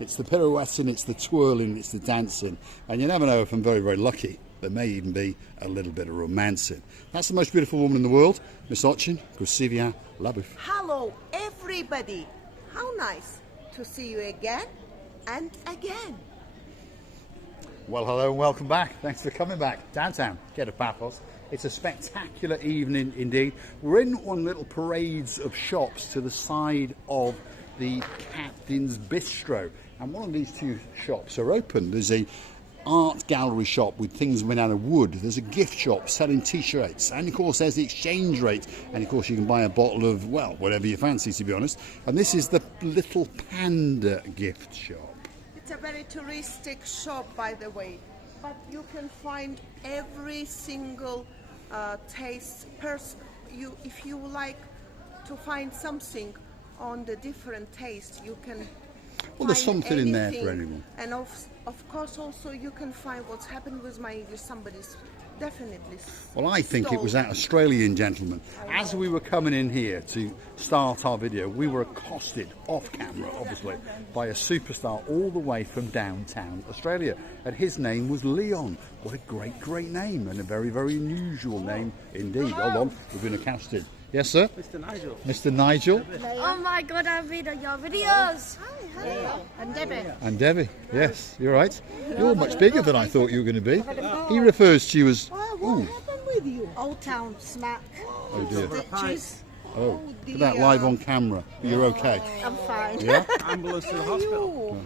It's the pirouetting, it's the twirling, it's the dancing. And you never know, if I'm very, very lucky, there may even be a little bit of romancing. That's the most beautiful woman in the world, Miss Ochin Krasivia Labuf. Hello, everybody. How nice to see you again and again. Well, hello and welcome back. Thanks for coming back. Downtown, Kato Paphos. It's a spectacular evening indeed. We're in one little parades of shops to the side of the Captain's Bistro. And one of these two shops are open. There's a art gallery shop with things made out of wood. There's a gift shop selling t-shirts, and of course there's the exchange rate, and of course you can buy a bottle of, well, whatever you fancy, to be honest. And this is the little panda gift shop. It's a very touristic shop, by the way, but you can find every single taste if you like to find something on the different taste, you can. Well, there's something in there for anyone. And of course also you can find what's happened with my English. Somebody's definitely Well, I think it was that Australian gentleman. As we were coming in here to start our video, we were accosted off camera, obviously, by a superstar all the way from downtown Australia. And his name was Leon. What a great, great name, and a very, very unusual name indeed. Hold on, we've been accosted. Yes, sir? Mr. Nigel. Mr. Nigel. Oh my God, I've been on your videos. Hi. And Debbie. And Debbie, yes, you're right. You're much bigger than I thought you were going to be. He refers to you as... What happened with you? Old Town Smack. Oh dear. Stitches. Oh, look at that live on camera. You're okay? I'm fine. Yeah? Ambulance to the hospital.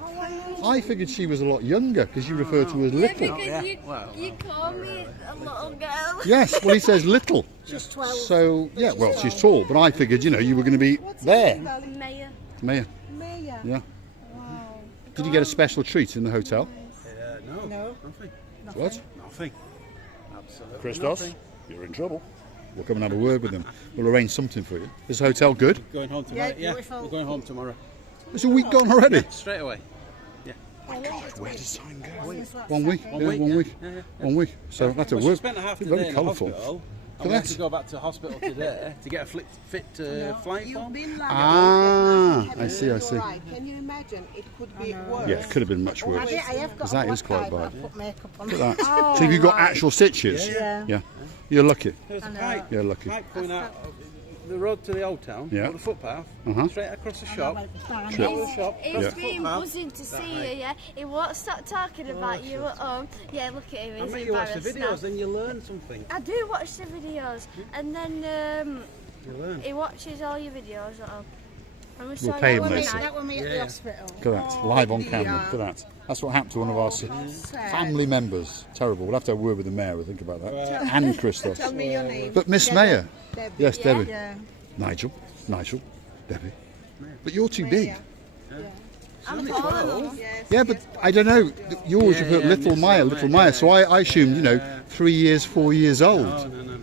I figured she was a lot younger because you refer to her as little. Because you call me a little girl. Yes, well he says little. She's 12. So, yeah, well she's tall, but I figured, you know, you were going to be there. Mayor. Maya. Maya. Yeah. Wow. Did you get a special treat in the hotel? No, nothing. What? Nothing. Absolutely Christos, nothing. you're in trouble. We'll come and have a word with them. We'll arrange something for you. Is the hotel good? Going home tomorrow. Yeah, beautiful. We're going home tomorrow. It's a week gone already. Straight away. My God, where does time go? 1 week. One week, Yeah, 1 week. yeah. 1 week. So that's a Well, she work. spent a half the Very day in the colourful. hospital. Look And we at had to that. go back to hospital today to get a fit flight You've form. been like Ah, that. I see, I see. Right. Can you imagine? It could be worse. Yeah, it could have been much worse. I have got Because that a is quite black eye, bad. but I put makeup on. Look at that. So have you got actual stitches? Yeah. You're lucky. There's a pipe. You're lucky. Pipe coming out of the road to the old town, Yeah. or the footpath, Uh-huh. straight across the shop. Sure. Out of the shop, He's across the been footpath. buzzing to see you, yeah? He won't stop talking about you at home. Yeah, look at him, I he's bet you watch the embarrassed videos, now. then you learn something. I do watch the videos, and then You learn. he watches all your videos at home. And we We'll saw pay you him one later. night. That was me at the hospital. Look at that. Live on camera. Look at that. That's what happened to one of our family members. Terrible. We'll have to have a word with the mayor. We'll think about that. And Christos. Tell me your name. But Miss Mayor. Debbie. Yes, Debbie. Yeah. Nigel, Debbie. But you're too big. I'm tall. Yes, Yeah, but I don't know. Yours, you've got little Maya. So I assumed, you know, 3 years, 4 years old. No.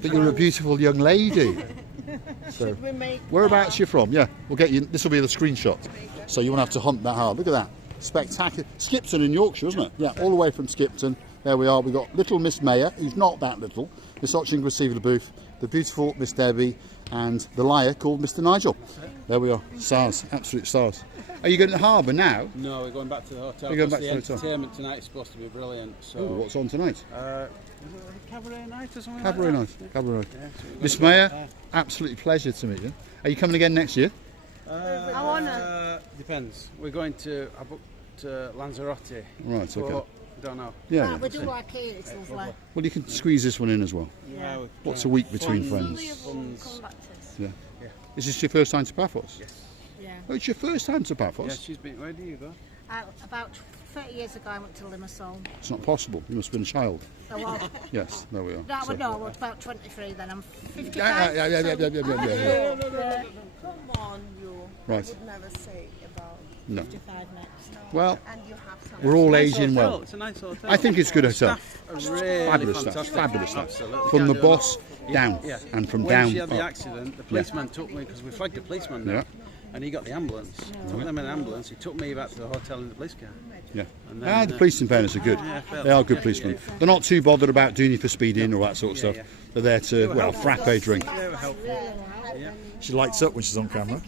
But you're a beautiful young lady. So, we make whereabouts you from? Yeah, we'll get you. This will be the screenshot. So you won't have to hunt that hard. Look at that. Spectacular. Skipton in Yorkshire, isn't it? Yeah, all the way from Skipton. There we are. We've got little Miss Mayor, who's not that little. Miss Ochin Krasivia Labuf, the beautiful Miss Debbie, and the liar called Mr. Nigel. There we are. Stars. Absolute stars. Are you going to the harbour now? No, we're going back to the hotel. We're going because back to the hotel. entertainment tonight is supposed to be brilliant. So, Ooh, what's on tonight? is it a cabaret night or something Cabaret like night. that? Cabaret night. Yeah, so we're Miss gonna Mayor, go absolutely pleasure to meet you. Are you coming again next year? there. I wanna. Depends. We're going to. I booked Lanzarote. Right, okay. But don't know. Yeah. Ah, we do like it, it's lovely. Well, you can squeeze this one in as well. Yeah. What's a week between friends? Come back to us. Yeah. Yeah. Is this your first time to Paphos? Yes. Yeah. Oh, it's your first time to Paphos? Yeah, she's been. Where do you go? About 30 years ago, I went to Limassol. It's not possible. You must have been a child. So, well, Yes, there we are. no, So- no, I was about 23 then. I'm 55. Yeah. Come on, you. Right. I would never say about. No. 55 next. Well, And you have some. we're all Nice aging hotel, well. It's a nice hotel. I think it's a good hotel. Staff are really Fabulous stuff. fantastic. Fabulous stuff. Absolutely. From the Can't do a lot. boss down, Yeah. and from when down she had the up. accident, the policeman took me because we flagged the policeman. Yeah. And he got the ambulance. Took them in an ambulance. He took me back to the hotel in the police car. Yeah. And then, The police in fairness are good. They are good policemen. They're not too bothered about doing you for speeding or that sort of stuff. They're there to, well, frappe drink. They were helpful. She lights up when she's on camera.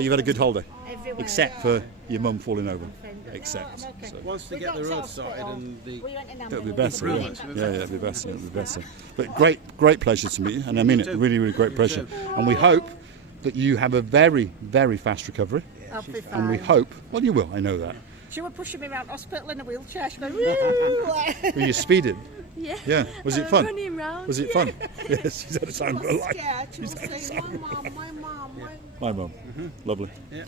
But you've had a good holiday, Everywhere. except for your mum falling over. Except. So. Once they get the road sorted and the We went in It'll be ambulance. better. Brilliant. Yeah, it'll be better. It'll be better. But great pleasure to meet you, and I mean it. Really, really great pleasure. And we hope that you have a very, very fast recovery. I'll be fine. And we hope, well, you will. I know that. She was pushing me around hospital in a wheelchair. She went, woo! Were you speeding? Yeah. Yeah. Was it fun? Running round. Was it fun? Yes. She's had a time of her life. scared. She will say, my mom, my mom, my mom. My mum. Lovely. Yeah.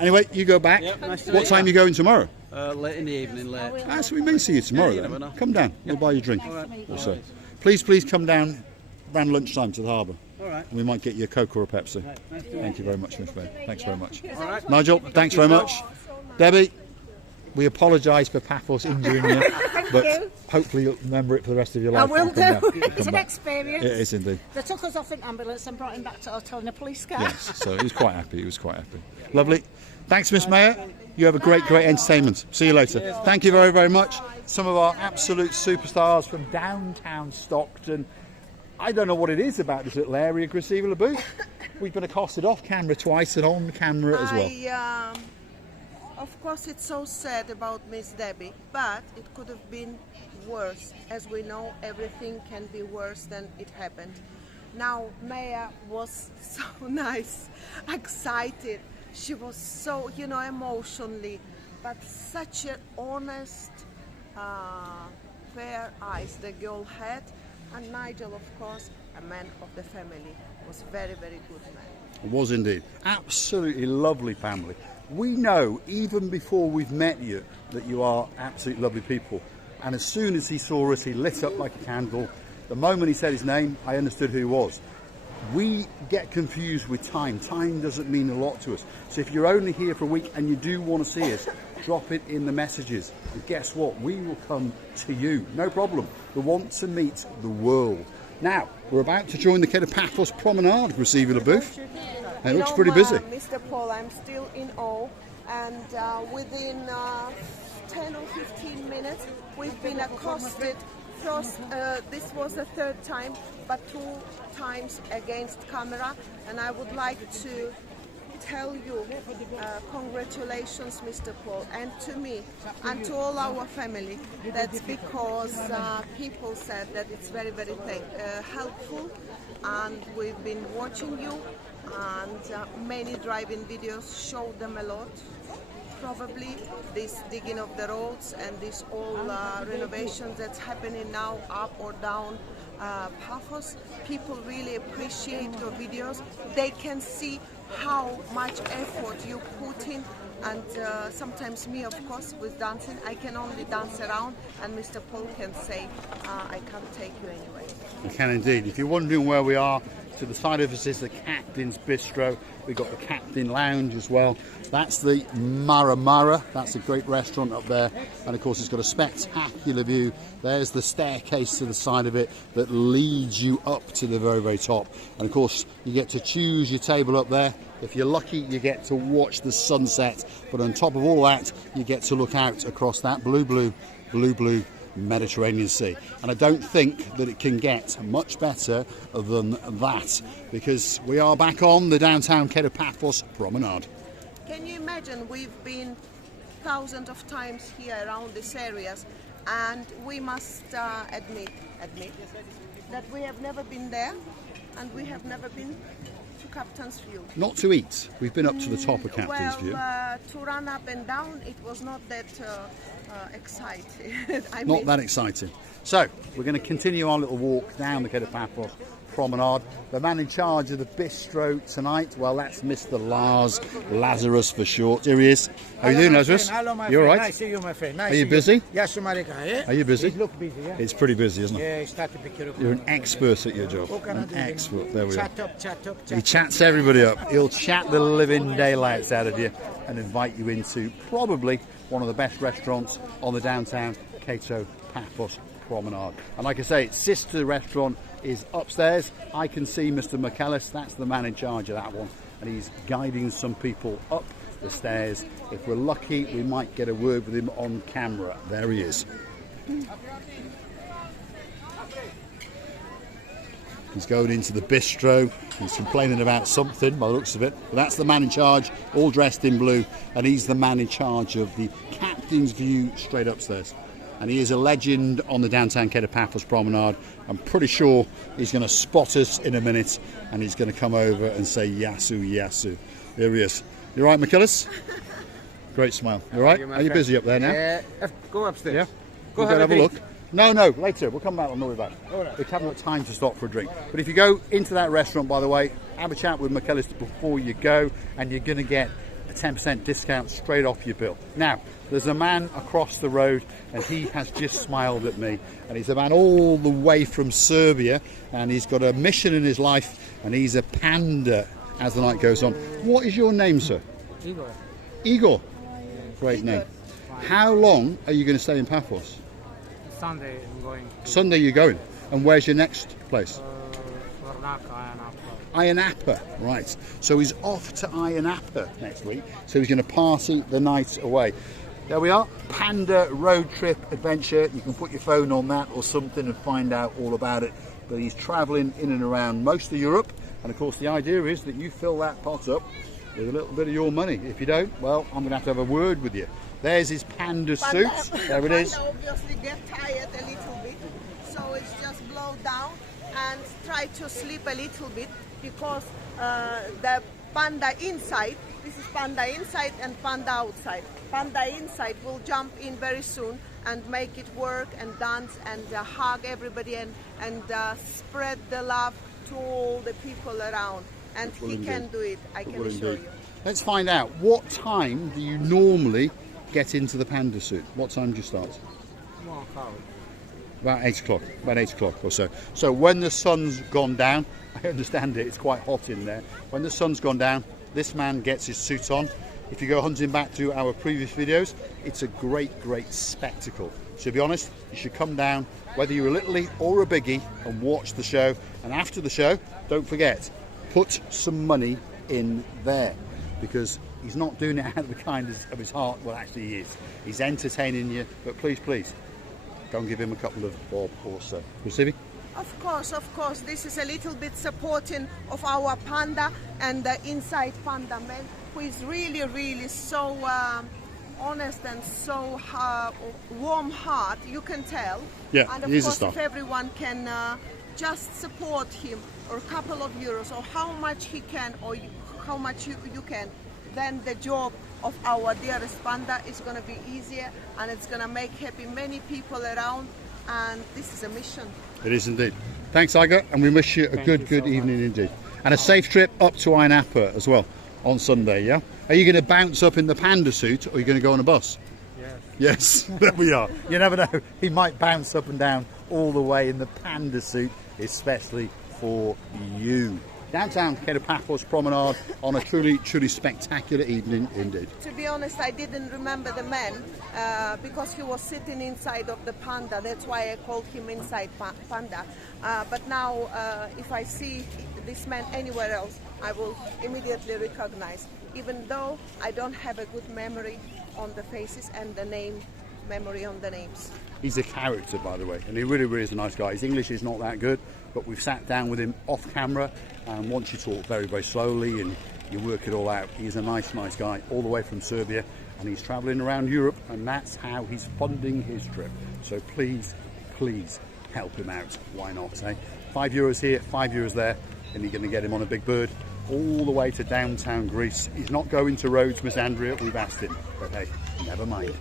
Anyway, you go back. Yep, nice to What meet time you. you going tomorrow? Late in the evening, late. Ah, so we may see you tomorrow Yeah, you then. never know. Come down. We'll buy you a drink. Nice to meet you. Also, please come down around lunchtime to the harbour. All right. We might get you a Coke or a Pepsi. Nice to Thank you very much, Miss May. Thanks very much. All right. Nigel, thanks very much. Debbie, we apologise for Paphos injuring you, but hopefully you'll remember it for the rest of your life. I will and come do. back. Come It's an back. experience. It is indeed. They took us off in ambulance and brought him back to hotel in a police car. Yes, so he was quite happy. He was quite happy. Lovely. Thanks, Miss Mayor. You have a great entertainment. See you later. Thank you very, very much. Some of our absolute superstars from downtown Stockton. I don't know what it is about this little area, Graceva LeBouf. We've been accosted off camera twice and on camera as well. Of course, it's so sad about Miss Debbie, but it could have been worse. As we know, everything can be worse than it happened. Now, Maya was so nice, excited. She was so, emotionally, but such an honest, fair eyes the girl had. And Nigel, of course, a man of the family, was very, very good man. It was indeed. Absolutely lovely family. We know, even before we've met you, that you are absolutely lovely people. And as soon as he saw us, he lit up like a candle. The moment he said his name, I understood who he was. We get confused with time. Time doesn't mean a lot to us. So if you're only here for a week and you do want to see us, drop it in the messages. And guess what? We will come to you. No problem. We want to meet the world. Now, we're about to join the Kato Paphos Promenade, Graceva LeBouf. And it looks pretty busy. Mr. Paul, I'm still in awe. And within 10 or 15 minutes, we've been accosted. First, this was the third time, but 2 times against camera. And I would like to tell you, congratulations, Mr. Paul, and to me, and to all our family. That's because people said that it's very, very helpful, and we've been watching you, and many driving videos show them a lot. Probably this digging of the roads and this all renovations that's happening now up or down Paphos. People really appreciate your videos. They can see how much effort you put in, and sometimes me, of course, with dancing, I can only dance around, and Mr. Paul can say, I can't take you anyway. You can indeed. If you're wondering where we are, to the side of us is the Captain's Bistro. We've got the Captain Lounge as well. That's the Mara Mara. That's a great restaurant up there. And of course, it's got a spectacular view. There's the staircase to the side of it that leads you up to the very, very top. And of course, you get to choose your table up there. If you're lucky, you get to watch the sunset. But on top of all that, you get to look out across that blue Mediterranean Sea. And I don't think that it can get much better than that, because we are back on the downtown Kato Paphos Promenade. Can you imagine, we've been thousands of times here around these areas, and we must admit that we have never been there, and we have never been to Captain's View. Not to eat. We've been up to the top of Captain's View. To run up and down, it was not that exciting. Not that exciting. So, we're going to continue our little walk down the Kato Paphos Promenade. The man in charge of the bistro tonight, well, that's Mr. Lazarus for short. Here he is. How are you doing, Lazarus? Hello, my you all friend. right? Nice to see you, my friend. Nice Are you to busy? Yes, America. Yeah? Are you busy? It look busy, yeah? It's pretty busy, isn't it? Yeah, start to pick it up. You're an expert at your job. What can I An do? expert. There we are. Chat up. He chats everybody up. He'll chat the living daylights out of you and invite you into probably one of the best restaurants on the downtown Kato Paphos Promenade. And like I say, its sister restaurant is upstairs. I can see Mr. McAllis, that's the man in charge of that one, and he's guiding some people up the stairs. If we're lucky, we might get a word with him on camera. There he is. He's going into the bistro. He's complaining about something by the looks of it. But that's the man in charge, all dressed in blue. And he's the man in charge of the captain's view straight upstairs. And he is a legend on the downtown Kato Paphos Promenade. I'm pretty sure he's going to spot us in a minute. And he's going to come over and say, Yasu, Yasu. There he is. You all right, McKillis? Great smile. You all right? Are you busy up there now? Yeah. Go upstairs. Yeah? Go We'll have a a look. drink. No, later. We'll come back on the way back. Alright. We haven't got time to stop for a drink. But if you go into that restaurant, by the way, have a chat with McAllister before you go, and you're going to get a 10% discount straight off your bill. Now, there's a man across the road, and he has just smiled at me. And he's a man all the way from Serbia, and he's got a mission in his life, and he's a panda as the night goes on. What is your name, sir? Igor. Igor. Great name. How long are you going to stay in Paphos? Sunday I'm going to Sunday you're going. And where's your next place? Larnaca and Apple. Ayia Napa. Right. So he's off to Ayia Napa next week. So he's going to party the night away. There we are. Panda road trip adventure. You can put your phone on that or something and find out all about it. But he's travelling in and around most of Europe. And of course the idea is that you fill that pot up with a little bit of your money. If you don't, well, I'm going to have a word with you. There's his panda suit. There it is. Panda obviously get tired a little bit, so it's just blow down and try to sleep a little bit because the panda inside, this is panda inside and panda outside. Panda inside will jump in very soon and make it work and dance and hug everybody and spread the love to all the people around. And he can do it, I can assure you. Let's find out, what time do you normally get into the panda suit? What time do you start? About 8 o'clock, about 8 o'clock or so. So when the sun's gone down, I understand it's quite hot in there. When the sun's gone down, this man gets his suit on. If you go hunting back to our previous videos, it's a great spectacle. So to be honest, you should come down, whether you're a littlie or a biggie, and watch the show. And after the show, don't forget, put some money in there, because he's not doing it out of the kindness of his heart. Well, actually he is. He's entertaining you, but please, go and give him a couple of bob or so. Stevie? Of course. This is a little bit supporting of our panda and the inside panda man, who is really so honest and so warm heart. You can tell. Yeah, and of he's a course, star. if everyone can just support him, or a couple of euros, or how much he can, or how much you can, then the job of our dearest panda is going to be easier, and it's going to make happy many people around, and this is a mission. It is indeed. Thanks, Igor, and we wish you a good evening indeed. And a safe trip up to Ayia Napa as well on Sunday, yeah? Are you going to bounce up in the panda suit, or are you going to go on a bus? Yes, there we are. You never know. He might bounce up and down all the way in the panda suit, especially for you. Downtown Kato Paphos Promenade on a truly spectacular evening indeed. To be honest, I didn't remember the man because he was sitting inside of the panda. That's why I called him inside panda. But now, if I see this man anywhere else, I will immediately recognize, even though I don't have a good memory on the faces and the memory on the names. He's a character, by the way, and he really is a nice guy. His English is not that good, but we've sat down with him off camera, and once you talk very slowly and you work it all out, he's a nice guy all the way from Serbia, and he's travelling around Europe, and that's how he's funding his trip. So please help him out. Why not, eh? €5 here, €5 there, and you're going to get him on a big bird all the way to downtown Greece. He's not going to Rhodes, Miss Andrea, we've asked him, but hey, never mind.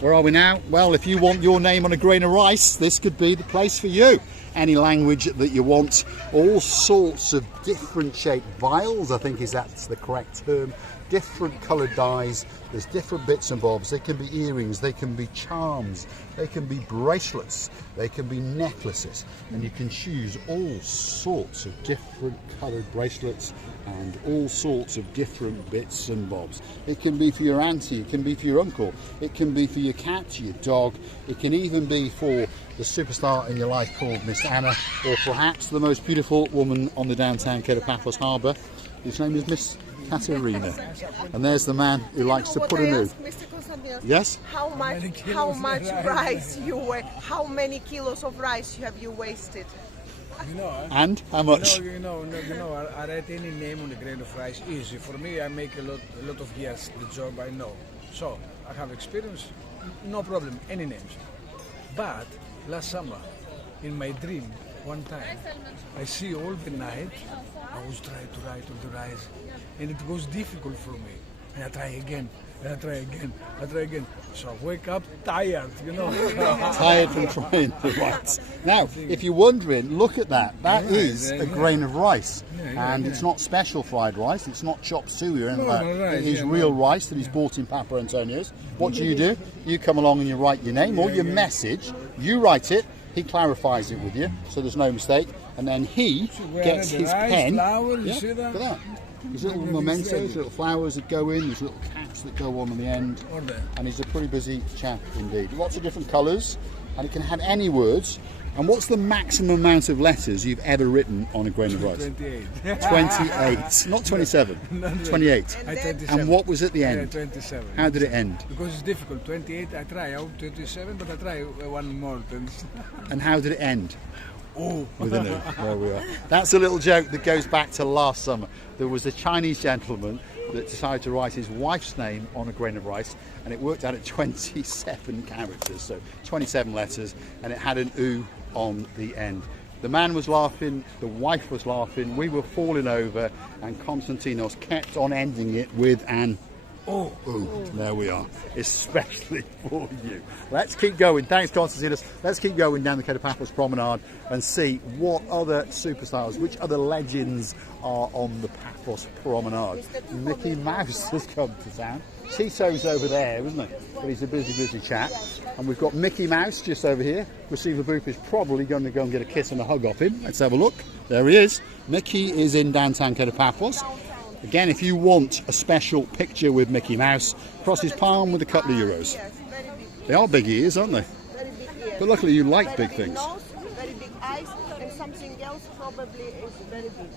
Where are we now? Well, if you want your name on a grain of rice, this could be the place for you. Any language that you want, all sorts of different shaped vials, I think that's the correct term, different coloured dyes, there's different bits and bobs. They can be earrings, they can be charms, they can be bracelets, they can be necklaces, and you can choose all sorts of different coloured bracelets and all sorts of different bits and bobs. It can be for your auntie, it can be for your uncle, it can be for your cat, your dog, it can even be for the superstar in your life called Miss Anna, or perhaps the most beautiful woman on the downtown Kato Paphos harbour, whose name is Miss Katerina. And there's the man who likes to put a new. Mr. Constantinos, yes? How much rice you weigh? How many kilos of rice have you wasted? You know, And how much? you know, I write any name on a grain of rice easy. For me, I make a lot of years the job I know. So I have experience, no problem, any names. But last summer, in my dream, one time, I see all the night, I was trying to write on the rice, and it was difficult for me. And I try again, and I try again, I try again. So I wake up tired, you know. Tired from trying to write. Now, if you're wondering, look at that. That is a grain of rice. And it's not special fried rice. It's not chop suey or anything like that. It is real rice that he's bought in Papa Antonio's. What do? You come along and you write your name or your message. You write it. He clarifies it with you, so there's no mistake. And then he gets his pen. Flour, Yeah, see that? look at that. There's little mementos, little flowers that go in, there's little caps that go on the end, and he's a pretty busy chap indeed. Lots of different colours, and it can have any words. And what's the maximum amount of letters you've ever written on a grain of rice? 28. 28, not 27, 28. And what was at the end? 27. How did it end? Because it's difficult. 28, I try out 27, but I try one more. And how did it end? With an O. There we are. That's a little joke that goes back to last summer. There was a Chinese gentleman that decided to write his wife's name on a grain of rice, and it worked out at 27 characters, so 27 letters, and it had an U on the end. The man was laughing, the wife was laughing, we were falling over, and Konstantinos kept on ending it with an Oh, there we are, especially for you. Let's keep going. Thanks, Konstantinos. Let's keep going down the Kato Paphos Promenade and see what other superstars, which other legends are on the Paphos Promenade. Mickey Mouse has come to town. Tito's over there, isn't he? But he's a busy chap. And we've got Mickey Mouse just over here. Receiver Boop is probably going to go and get a kiss and a hug off him. Let's have a look. There he is. Mickey is in downtown Kato Paphos. Again, if you want a special picture with Mickey Mouse, cross his palm with a couple of euros. Yes, very big. They are big ears, aren't they? Very big ears. But luckily you like big things. Nose, very big eyes, and something else probably is very big.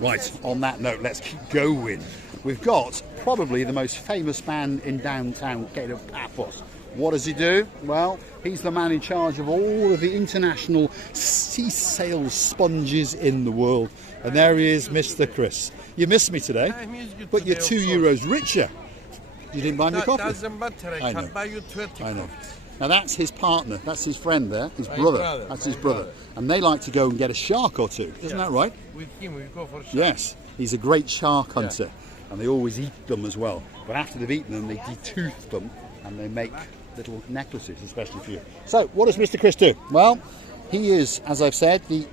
Right, on that note, let's keep going. We've got probably the most famous man in downtown Kato Paphos. What does he do? Well, he's the man in charge of all of the international sea sales sponges in the world. And there he is, Mr. Chris. You missed me today, but you're €2 richer. You didn't buy me a coffee. Doesn't matter, I can buy you 20 I know. coffees. Now that's his partner, that's his friend there, his brother. That's his brother. And they like to go and get a shark or two, isn't that right? With him we go for shark. Yes, he's a great shark hunter, and they always eat them as well. But after they've eaten them, they detooth them, and they make little necklaces, especially for you. So, what does Mr. Chris do? Well, he is, as I've said, the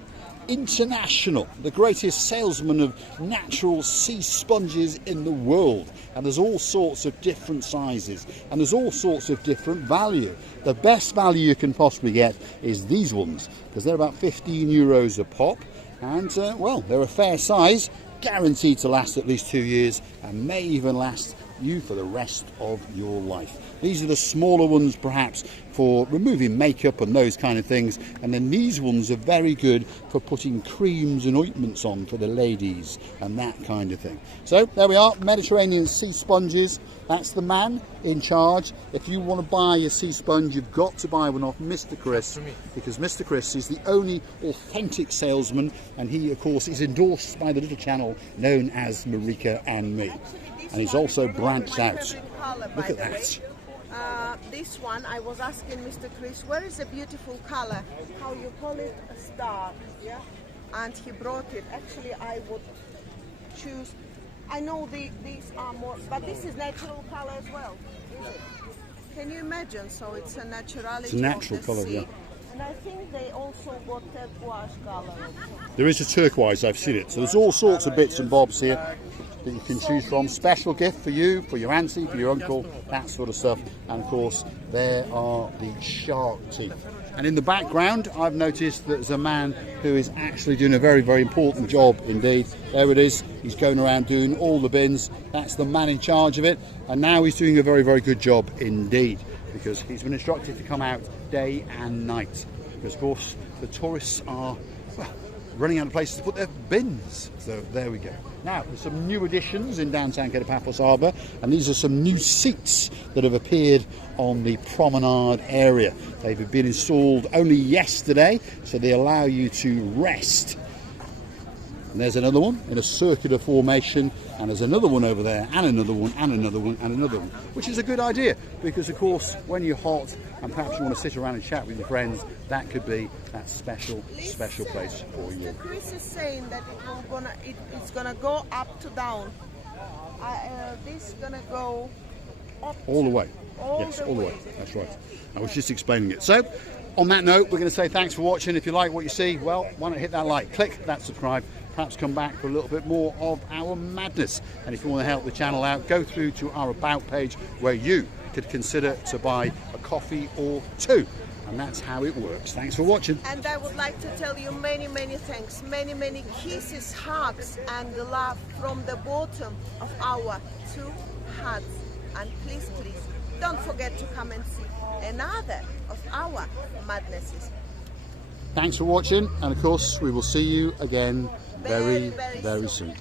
greatest salesman of natural sea sponges in the world. And there's all sorts of different sizes, and there's all sorts of different value. The best value you can possibly get is these ones, because they're about €15 a pop, and well, they're a fair size, guaranteed to last at least 2 years, and may even last you for the rest of your life. These are the smaller ones, perhaps for removing makeup and those kind of things, and then these ones are very good for putting creams and ointments on for the ladies and that kind of thing. So there we are, Mediterranean sea sponges. That's the man in charge. If you want to buy a sea sponge, you've got to buy one off Mr. Chris, because Mr. Chris is the only authentic salesman, and he of course is endorsed by the little channel known as Marika and Me. And he's also branched out. Look at that. This one, I was asking Mr. Chris, where is a beautiful color? How you call it? A star. Yeah. And he brought it. Actually, I would choose. I know these are more, but this is natural color as well. Is it? Can you imagine? So it's a naturality. It's a natural of the color, sea. yeah. And I think they also got turquoise color. There is a turquoise, I've seen it. So there's all sorts of bits and bobs here that you can choose from. Special gift for you, for your auntie, for your uncle, that sort of stuff. And of course, there are the shark teeth. And in the background, I've noticed that there's a man who is actually doing a very, very important job indeed. There it is. He's going around doing all the bins. That's the man in charge of it. And now he's doing a very, very good job indeed, because he's been instructed to come out day and night. Because of course, the tourists are, well, running out of places to put their bins. So there we go. Now, there's some new additions in downtown Kato Paphos Harbour, and these are some new seats that have appeared on the promenade area. They've been installed only yesterday, so they allow you to rest. And there's another one in a circular formation, and there's another one over there, and another one, and another one, and another one, which is a good idea, because of course when you're hot and perhaps you want to sit around and chat with your friends, that could be that special place for you. Mr. Chris is saying that it's gonna go up to down. This is gonna go up All the way. all Yes, the all the way. way. That's right. I was just explaining it. So, on that note, we're going to say thanks for watching. If you like what you see, well, why not hit that like, click that subscribe, perhaps come back for a little bit more of our madness. And if you want to help the channel out, go through to our About page where you could consider to buy a coffee or two. And that's how it works. Thanks for watching. And I would like to tell you many thanks, many kisses, hugs and love from the bottom of our two hearts. And please, don't forget to come and see another of our madnesses. Thanks for watching, and of course we will see you again very Very soon.